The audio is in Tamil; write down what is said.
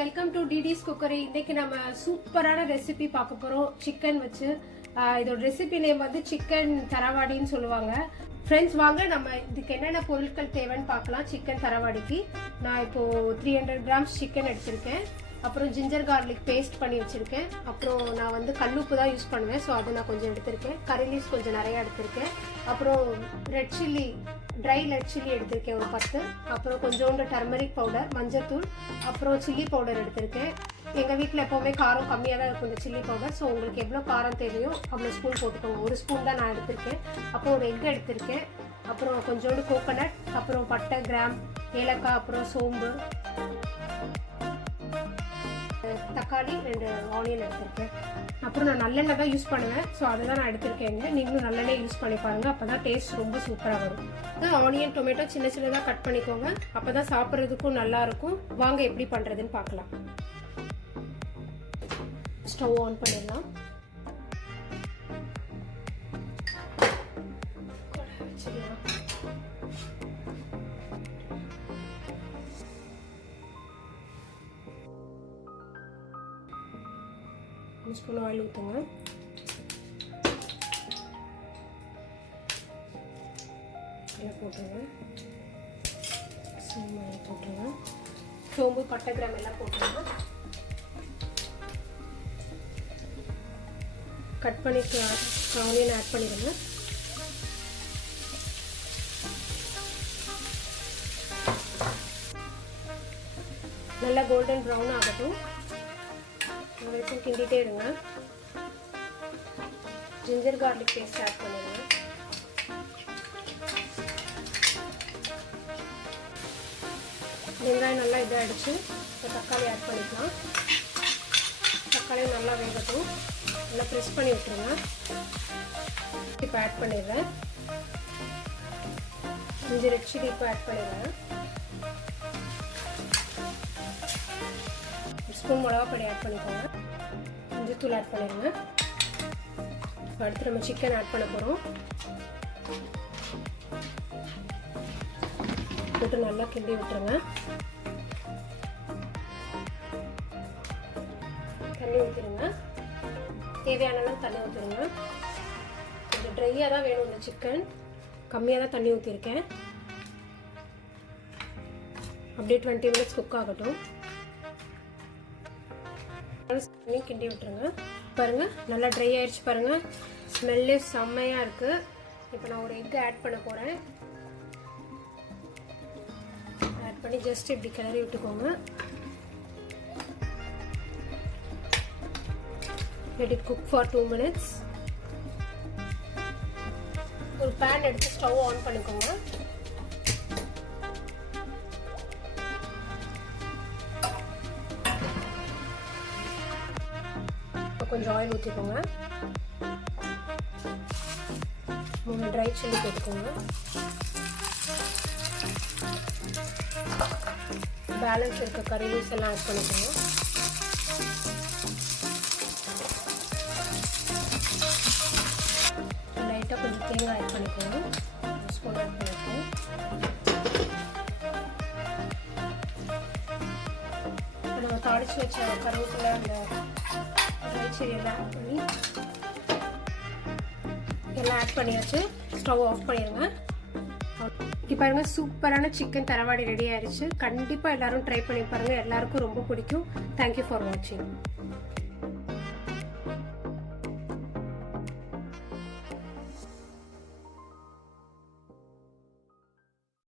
Welcome to டிடிஸ் cookery. இன்னைக்கு நம்ம சூப்பரான ரெசிபி பார்க்க போறோம் சிக்கன் வச்சு. இதோட ரெசிபி நேம் வந்து சிக்கன் தரவாடின்னு சொல்லுவாங்க. ஃப்ரெண்ட்ஸ் வாங்க நம்ம இதுக்கு என்னென்ன பொருட்கள் தேவைன்னு பார்க்கலாம். சிக்கன் தரவாடிக்கு நான் இப்போ 300 கிராம்ஸ் சிக்கன் எடுத்திருக்கேன். அப்புறம் ஜிஞ்சர் கார்லிக் பேஸ்ட் பண்ணி வச்சிருக்கேன். அப்புறம் நான் வந்து கல்லுப்பு தான் யூஸ் பண்ணுவேன், ஸோ அதை நான் கொஞ்சம் எடுத்திருக்கேன். கறி லீவ்ஸ் கொஞ்சம் நிறையா எடுத்திருக்கேன். அப்புறம் red chilli, try red chilli எடுத்திருக்கேன் ஒரு 10. அப்புறம் கொஞ்சோண்டு டர்மரிக் பவுடர், மஞ்சத்தூள், அப்புறம் சில்லி பவுடர் எடுத்திருக்கேன். எங்கள் வீட்டில் எப்போவுமே காரம் கம்மியாக தான் இருக்கும் இந்த சில்லி பவுடர். ஸோ உங்களுக்கு எவ்வளோ காரம் தேவையோ அவ்வளோ ஸ்பூன் போட்டுக்கோங்க. ஒரு ஸ்பூன் தான் நான் எடுத்திருக்கேன். அப்புறம் ஒரு எக் எடுத்திருக்கேன். அப்புறம் கொஞ்சோண்டு கோகோனட், அப்புறம் பட்டை, கிராம், ஏலக்காய், அப்புறம் சோம்பு, தக்காளி, 2 ஆனியன் எடுத்திருக்கேன். அப்புறம் நான் நல்லெண்ணெய் தான் யூஸ் பண்ணுவேன், ஸோ அதை தான் நான் எடுத்திருக்கேங்க. நீங்களும் நல்லெண்ணெய் யூஸ் பண்ணி பாருங்கள், அப்போ தான் டேஸ்ட் ரொம்ப சூப்பராக வரும். ஆனியன், டொமேட்டோ சின்ன சின்னதாக கட் பண்ணிக்கோங்க, அப்போ தான் சாப்பிட்றதுக்கும் நல்லாயிருக்கும். வாங்க எப்படி பண்ணுறதுன்னு பார்க்கலாம். ஸ்டவ் ஆன் பண்ணிடலாம். ஸ்பூன் ஆயில் ஊற்றுங்க. எல்லாம் போட்டுருங்க. போட்டுருங்க. சோம்பு, பட்டை, கிராம் எல்லாம் போட்டுருங்க. கட் பண்ணி ஆனியன் ஆட் பண்ணிடுங்க. நல்லா கோல்டன் ப்ரௌன் ஆகட்டும், வரைக்கும் கிண்டிகிட்டே இருங்க. ஜிஞ்சர் கார்லிக் பேஸ்ட் ஆட் பண்ணிடுங்க. வெங்காயம் நல்லா இதாகிடுச்சு. இப்போ தக்காளி ஆட் பண்ணிக்கலாம். தக்காளி நல்லா வேகட்டும், நல்லா ப்ரெஸ் பண்ணி விட்டுருங்க. இப்போ ஆட் பண்ணிடுறேன். கொஞ்சம் ரெட் சில்லி இப்போ ஆட் பண்ணிடுறேன். ஸ்பூன் மிளகாப்பொடி ஆட் பண்ணிக்கோங்க. மஞ்சத்தூள் ஆட் பண்ணிடுங்க. அடுத்து நம்ம சிக்கன் ஆட் பண்ண போகிறோம். போட்டு நல்லா கிண்டி விட்டுருங்க. தண்ணி ஊற்றிடுங்க. தேவையான அளவு தண்ணி ஊற்றிடுங்க. கொஞ்சம் ட்ரையாக தான் வேணும் இந்த சிக்கன், கம்மியாக தான் தண்ணி ஊற்றிருக்கேன். அப்படியே 20 மினிட்ஸ் குக் ஆகட்டும். கிண்டி விட்டுருங்க. பாருங்க நல்லா ட்ரை ஆயிடுச்சு. பாருங்க ஸ்மெல்லே செம்மையா இருக்கு. இப்போ நான் ஒரு எக் ஆட் பண்ண போறேன். ஆட் பண்ணி ஜஸ்ட் இப்படி கிளறி விட்டுக்கோங்க. let it cook for 2 minutes. ஒரு pan எடுத்து ஸ்டவ் ஆன் பண்ணிக்கோங்க. கொஞ்சம் ஆயில் ஊற்றிக்கோங்க. 3 ட்ரை சில்லி போட்டுக்கோங்க. பேலன்ஸ் இருக்க கறி லீவ்ஸ் எல்லாம் ஆட் பண்ணிக்கோங்க. லைட்டாக கொஞ்சம் தேங்காய் ஆட் பண்ணிக்கோங்க. ஸ்பூன் ஆட் பண்ணிக்கோங்க. நம்ம தாளிச்சு வச்ச கருவேப்பிலை, அந்த சரி எல்லாம் ஆட் பண்ணி எல்லாம் ஆட் பண்ணியாச்சு. ஸ்டவ் ஆஃப் பண்ணிடுங்க. இப்போ பாருங்க சூப்பரான சிக்கன் தரவாடி ரெடி ஆயிடுச்சு. கண்டிப்பாக எல்லாரும் ட்ரை பண்ணி பாருங்க, எல்லாருக்கும் ரொம்ப பிடிக்கும். தேங்க்யூ ஃபார் வாட்சிங்.